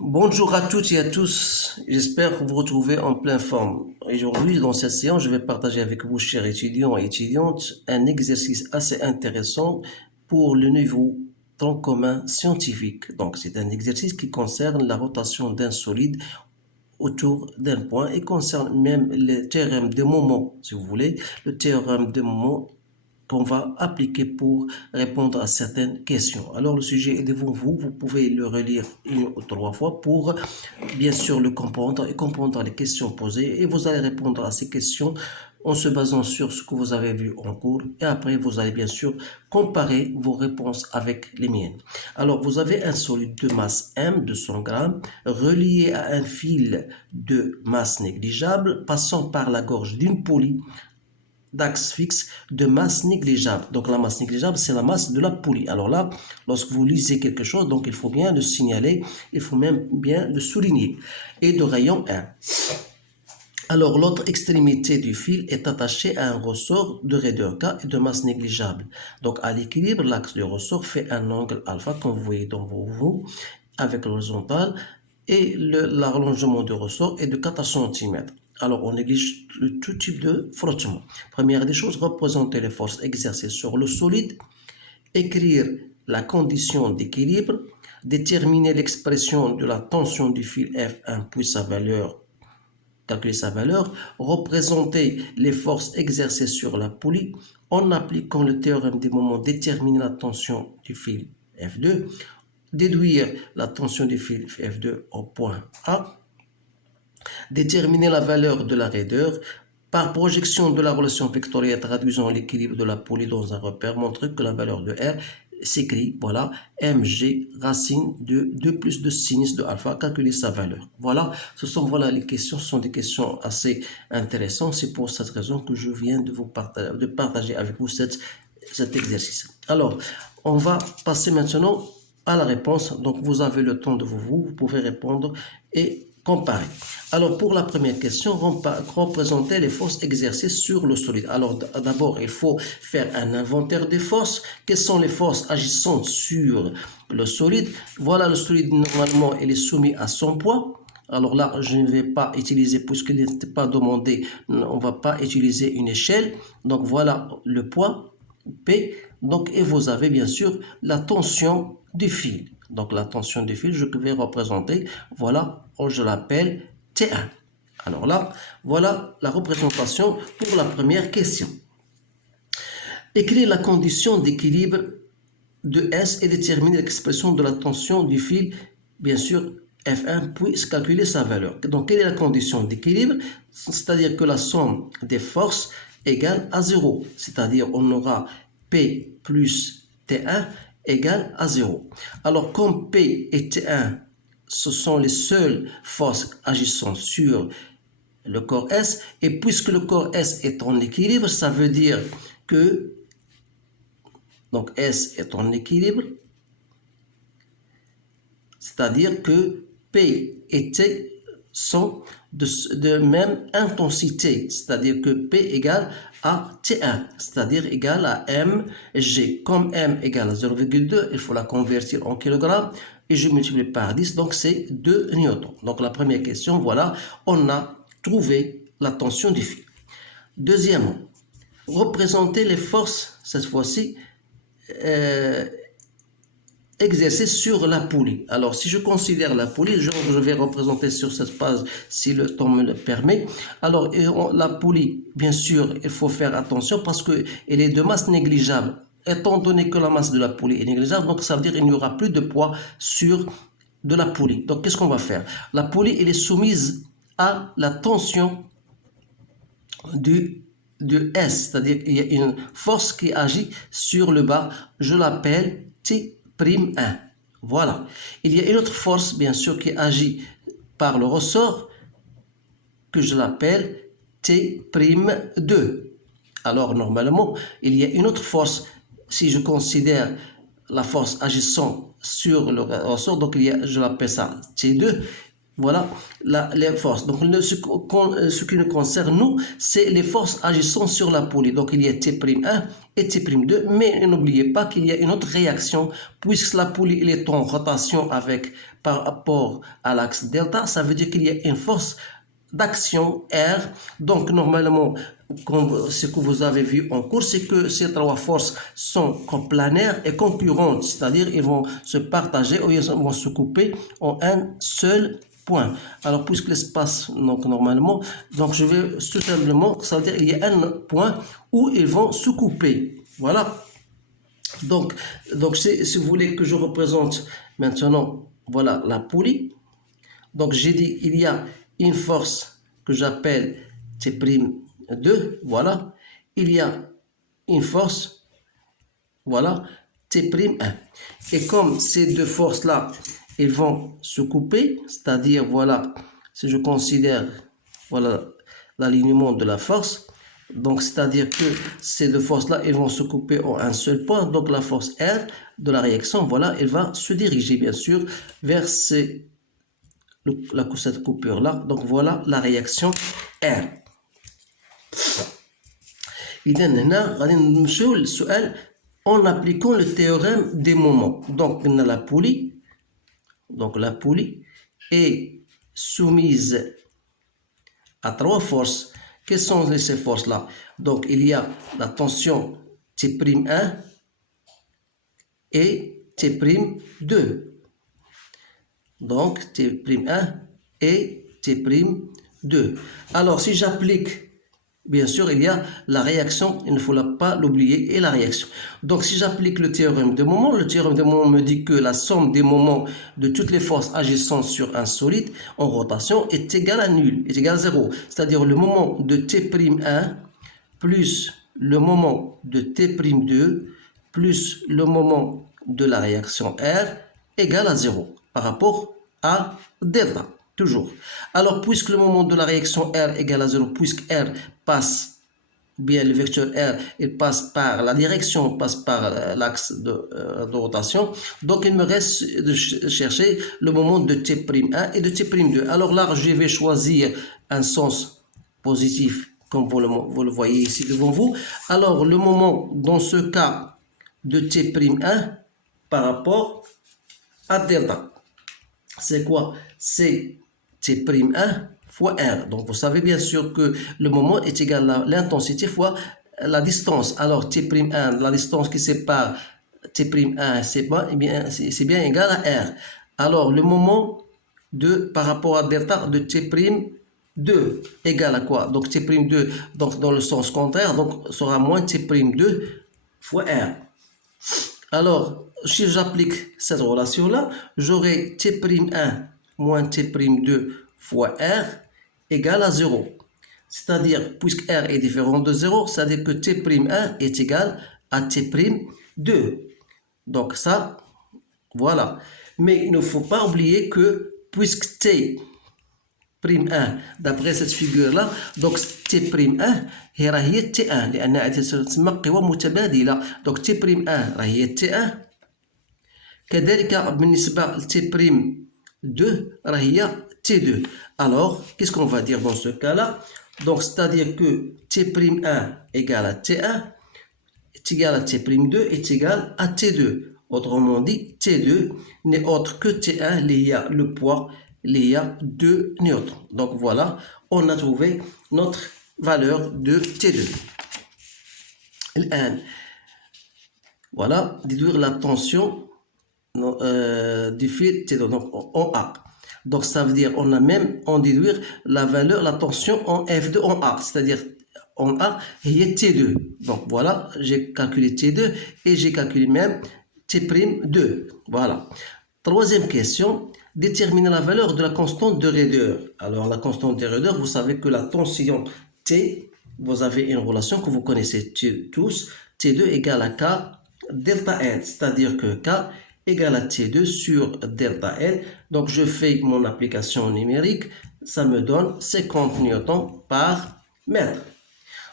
Bonjour à toutes et à tous, j'espère vous retrouver en pleine forme. Aujourd'hui, dans cette séance, je vais partager avec vous, chers étudiants et étudiantes, un exercice assez intéressant pour le niveau tronc commun scientifique. Donc, c'est un exercice qui concerne la rotation d'un solide autour d'un point et concerne même le théorème de moment, si vous voulez, le théorème de moment qu'on va appliquer pour répondre à certaines questions. Alors le sujet est devant vous, vous pouvez le relire une ou trois fois pour bien sûr le comprendre et comprendre les questions posées et vous allez répondre à ces questions en se basant sur ce que vous avez vu en cours et après vous allez bien sûr comparer vos réponses avec les miennes. Alors vous avez un solide de masse M de 100 grammes relié à un fil de masse négligeable passant par la gorge d'une poulie d'axe fixe de masse négligeable. Donc la masse négligeable, c'est la masse de la poulie. Alors là, lorsque vous lisez quelque chose, donc il faut bien le signaler, il faut même bien le souligner. Et de rayon 1. Alors l'autre extrémité du fil est attachée à un ressort de raideur K et de masse négligeable. Donc à l'équilibre, l'axe du ressort fait un angle alpha, comme vous voyez dans vos roues, avec l'horizontale, et l'allongement du ressort est de 4 cm. Alors, on néglige tout type de frottement. Première des choses, représenter les forces exercées sur le solide, écrire la condition d'équilibre, déterminer l'expression de la tension du fil F1 puis sa valeur, calculer sa valeur, représenter les forces exercées sur la poulie en appliquant le théorème des moments, déterminer la tension du fil F2, déduire la tension du fil F2 au point A, déterminer la valeur de la raideur par projection de la relation vectorielle traduisant l'équilibre de la poulie dans un repère, montrer que la valeur de R s'écrit, voilà, mg racine de 2 plus de sinus de alpha, calculer sa valeur. Voilà, voilà les questions, ce sont des questions assez intéressantes. C'est pour cette raison que je viens de partager avec vous cet exercice. Alors, on va passer maintenant à la réponse. Donc, vous avez le temps de vous pouvez répondre et comparer. Alors, pour la première question, représenter les forces exercées sur le solide. Alors, d'abord, il faut faire un inventaire des forces. Quelles sont les forces agissantes sur le solide? Voilà, le solide, normalement, il est soumis à son poids. Alors là, je ne vais pas utiliser, puisqu'il n'était pas demandé, on ne va pas utiliser une échelle. Donc, voilà le poids, P. Donc, et vous avez bien sûr la tension du fil. Donc, la tension du fil, je vais représenter, voilà, je l'appelle T1. Alors là, voilà la représentation pour la première question. Écrire la condition d'équilibre de S et déterminer l'expression de la tension du fil, bien sûr, F1, puis calculer sa valeur. Donc, quelle est la condition d'équilibre? C'est-à-dire que la somme des forces égale à 0. C'est-à-dire, on aura P plus T1 égale à 0. Alors, comme P et T1, ce sont les seules forces agissant sur le corps S, et puisque le corps S est en équilibre, ça veut dire que donc S est en équilibre, c'est-à-dire que P et T sont de même intensité, c'est-à-dire que P égale à T1, c'est-à-dire égale à mg. Comme m égale à 0,2, il faut la convertir en kilogrammes et je multiplie par 10, donc c'est 2 newtons. Donc la première question, voilà, on a trouvé la tension du fil. Deuxièmement, représenter les forces, cette fois-ci, exercées sur la poulie. Alors, si je considère la poulie, je vais représenter sur cette page si le temps me le permet. Alors, la poulie, bien sûr, il faut faire attention parce qu'elle est de masse négligeable. Étant donné que la masse de la poulie est négligeable, donc ça veut dire qu'il n'y aura plus de poids sur de la poulie. Donc, qu'est-ce qu'on va faire? La poulie, elle est soumise à la tension de S, c'est-à-dire qu'il y a une force qui agit sur le bas, je l'appelle T'1. Voilà. Il y a une autre force, bien sûr, qui agit par le ressort, que je l'appelle T'2. Alors, normalement, il y a une autre force, si je considère la force agissant sur le ressort, donc je l'appelle ça T2, voilà les forces. Donc, ce qui nous concerne, nous, c'est les forces agissant sur la poulie. Donc, il y a T'1 et T'2, mais n'oubliez pas qu'il y a une autre réaction, puisque la poulie elle est en rotation par rapport à l'axe delta, ça veut dire qu'il y a une force d'action R. Donc, normalement, comme ce que vous avez vu en cours, c'est que ces trois forces sont coplanaires et concurrentes, c'est-à-dire ils vont se partager ou ils vont se couper en un seul point. Alors, puisque l'espace, donc normalement, donc je vais tout simplement, ça veut dire qu'il y a un point où ils vont se couper. Voilà. Donc si vous voulez que je représente maintenant, voilà la poulie. Donc, j'ai dit, il y a une force que j'appelle T'2, voilà. Il y a une force, voilà, T'1. Et comme ces deux forces-là, elles vont se couper, c'est-à-dire, voilà, si je considère, voilà, l'alignement de la force, donc c'est-à-dire que ces deux forces-là, elles vont se couper en un seul point. Donc, la force R de la réaction, voilà, elle va se diriger, bien sûr, vers cette coupure là. Donc voilà la réaction R. إذا هنا غادي نمشيو للسؤال en appliquant le théorème des moments. Donc on a la poulie. Donc la poulie est soumise à trois forces. Quelles sont ces forces là? Donc il y a la tension T'1 et T'2. Donc, T'1 et T'2. Alors, si j'applique, bien sûr, il y a la réaction, il ne faut pas l'oublier, et la réaction. Donc, si j'applique le théorème de moment, le théorème de moment me dit que la somme des moments de toutes les forces agissant sur un solide en rotation est égale à nul, est égale à 0. C'est-à-dire le moment de T'1 plus le moment de T'2 plus le moment de la réaction R égale à 0 par rapport à delta, toujours. Alors, puisque le moment de la réaction R égale à 0, puisque R passe, bien le vecteur R, il passe par la direction, passe par l'axe de rotation, donc il me reste de chercher le moment de T'1 et de T'2. Alors là, je vais choisir un sens positif, comme vous le voyez ici devant vous. Alors, le moment, dans ce cas, de T'1 par rapport à delta. C'est quoi? C'est T'1 fois R. Donc, vous savez bien sûr que le moment est égal à l'intensité fois la distance. Alors, T'1, la distance qui sépare T'1, c'est bien égal à R. Alors, le moment par rapport à delta de T'2 égale à quoi? Donc, T'2, donc dans le sens contraire, donc sera moins T'2 fois R. Alors, si j'applique cette relation-là, j'aurai T'1 moins T'2 fois R égale à 0. C'est-à-dire, puisque R est différent de 0, c'est-à-dire que T'1 est égal à T'2. Donc ça, voilà. Mais il ne faut pas oublier que puisque T'1, d'après cette figure-là, donc T'1 هي T1 لأنها تسمى قوى متبادلة. donc T'1 هي T1 كذلك بالنسبة ل T'2 هي T2. Alors, qu'est-ce qu'on va dire dans ce cas-là? Donc, c'est-à-dire que T'1 égale à T1 est égal à T'2 est égal à T2. Autrement dit, T2 n'est autre que T1 lié à le poids lié à 2 newtons. Donc voilà, on a trouvé notre valeur de T2. Voilà, déduire la tension du fil T2, donc en A. Donc ça veut dire on déduire la valeur, la tension en F2 en A, c'est-à-dire en A, il y a T2. Donc voilà, j'ai calculé T2 et j'ai calculé même T'2. Voilà. Troisième question, déterminer la valeur de la constante de raideur. Alors la constante de raideur, vous savez que la tension T, vous avez une relation que vous connaissez tous, T2 égale à K delta L, c'est-à-dire que K égale à T2 sur delta L. Donc je fais mon application numérique, ça me donne 50 newtons par mètre.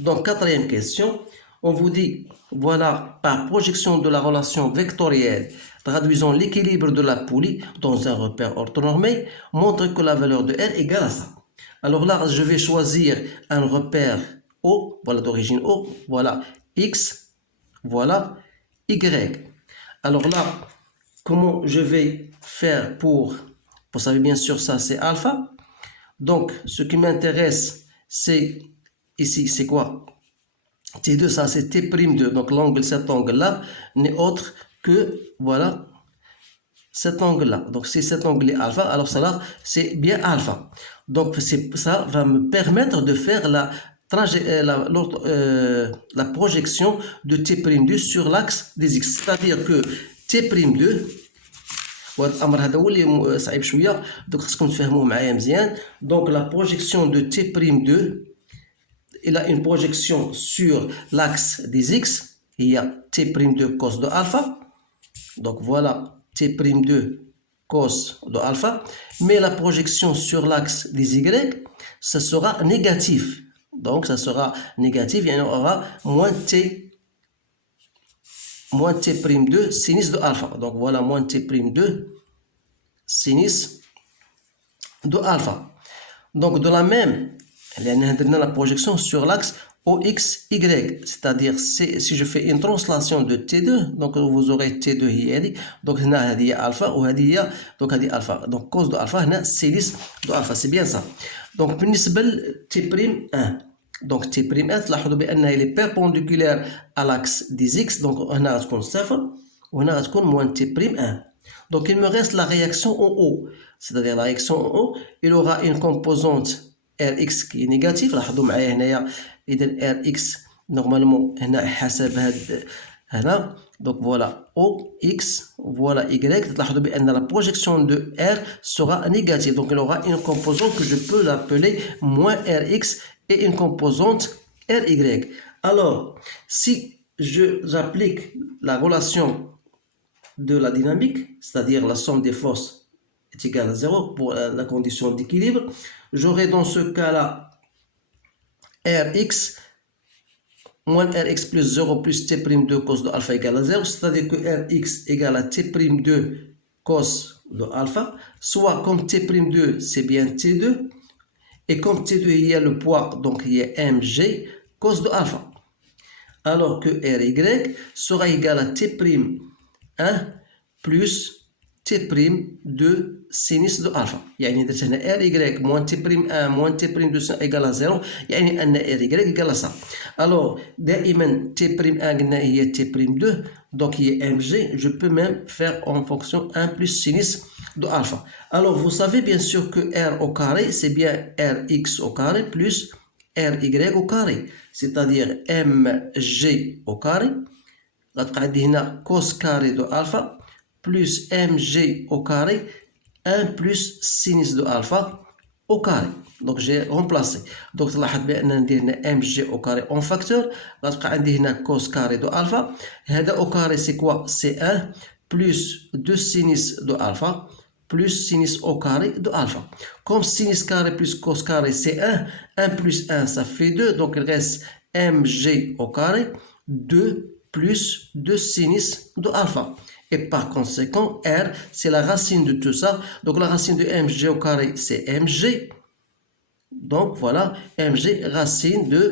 Donc quatrième question, on vous dit, voilà, par projection de la relation vectorielle traduisant l'équilibre de la poulie dans un repère orthonormé, montre que la valeur de R égale à ça. Alors là, je vais choisir un repère O, voilà d'origine O, voilà X, voilà Y. Alors là, comment je vais faire pour... Vous savez bien sûr ça c'est alpha. Donc ce qui m'intéresse c'est ici c'est quoi? T2 ça c'est T'2. Donc l'angle, cet angle là n'est autre que voilà cet angle là. Donc si cet angle est alpha, alors ça là c'est bien alpha. Donc ça va me permettre de faire la projection de T'2 sur l'axe des X. C'est-à-dire que T'2 وهذا الامر هذا هو اللي صعيب شويه دوك خصكم تفهموه معايا مزيان. Donc la projection de T'2 il a une projection sur l'axe des X, il y a T'2 cos de alpha, donc voilà T'2 cos de alpha, mais la projection sur l'axe des Y, ça sera négatif, donc ça sera négatif, il y aura moins T'2 sinus de alpha, donc voilà moins T'2 sinus de alpha. Donc de la même, la projection sur l'axe OXY, c'est-à-dire si je fais une translation de T2, donc vous aurez T2 هي donc هنا هذه alpha وهذه donc هذه alpha, donc cos de alpha هنا sinus de alpha, c'est bien ça. Donc بالنسبة ل T'1, donc T'1 تلاحظوا بأنها elle est perpendiculaire à l'axe des X, donc هنا غتكون صفر وهنا غتكون moins T'1. Donc il me reste la réaction en haut, c'est-à-dire la réaction en haut, il aura une composante Rx qui est négative. لاحظوا معايا هنايا إذا Rx normalement هنا حسب هنا donc voilà OX voilà Y. تلاحظوا بأن la projection de R sera négative, donc il aura une composante que je peux l'appeler moins Rx et une composante Ry. Alors si j'applique la relation de la dynamique, c'est-à-dire la somme des forces est égale à 0 pour la condition d'équilibre, j'aurai dans ce cas-là Rx moins Rx plus 0 plus T'2 cos de alpha égale à 0, c'est-à-dire que Rx égale à T'2 cos de alpha, soit comme T'2 c'est bien T2, et comme T2 il y a le poids, donc il y a mg cos de alpha, alors que Ry sera égal à T'1 plus T'2 sinus de alpha. يعني درت هنا Ry moins T'1 moins T'2 égal à 0، يعني أن Ry égal à ça. Alors دائما T'1 قلنا هي T'2 donc هي mg, je peux même faire en fonction 1 plus sinus de alpha. Alors vous savez bien sûr que R au carré c'est bien Rx au carré plus Ry au carré, c'est-à-dire mg au carré غتبقى عندي هنا cos carré de alpha plus mg au carré 1 plus sinus de alpha au carré. Donc j'ai remplacé. Donc تلاحظ بأن ندير هنا mg au carré en facteur، غتبقى عندي هنا cos carré de alpha، هذا au carré c'est quoi؟ c'est 1 plus 2 sinus de alpha plus sinus au carré de alpha. Comme sinus carré plus cos carré c'est 1, 1 plus 1 ça fait 2, donc il reste mg au carré 2 plus 2 sinus de alpha. Et par conséquent, R, c'est la racine de tout ça. Donc la racine de mg au carré, c'est mg. Donc voilà, mg, racine de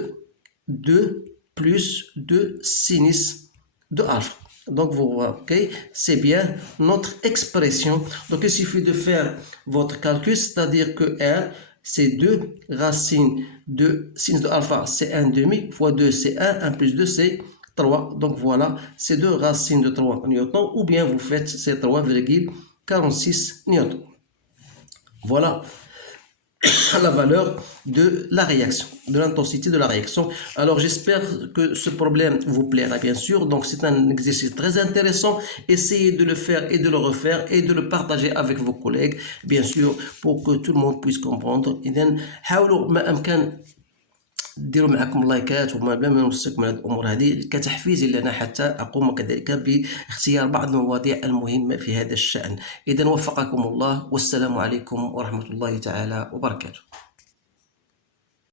2 plus 2 sinus de alpha. Donc vous voyez, c'est bien notre expression. Donc il suffit de faire votre calcul, c'est-à-dire que R, c'est 2 racines de sinus de alpha, c'est 1 demi, fois 2 c'est 1, 1 plus 2 c'est 3, donc voilà, c'est 2 racines de 3 newtons, ou bien vous faites c'est 3,46 newtons. Voilà la valeur de la réaction, de l'intensité de la réaction. Alors j'espère que ce problème vous plaira bien sûr. Donc c'est un exercice très intéressant. Essayez de le faire et de le refaire et de le partager avec vos collègues bien sûr pour que tout le monde puisse comprendre. إذن حاولوا ما أمكن ديروا معكم اللايكات وما بلا ما نوصيكم على الامور هذه كتحفيز لنا حتى اقوم كذلك باختيار بعض المواضيع المهمه في هذا الشان. اذا وفقكم الله والسلام عليكم ورحمه الله تعالى وبركاته.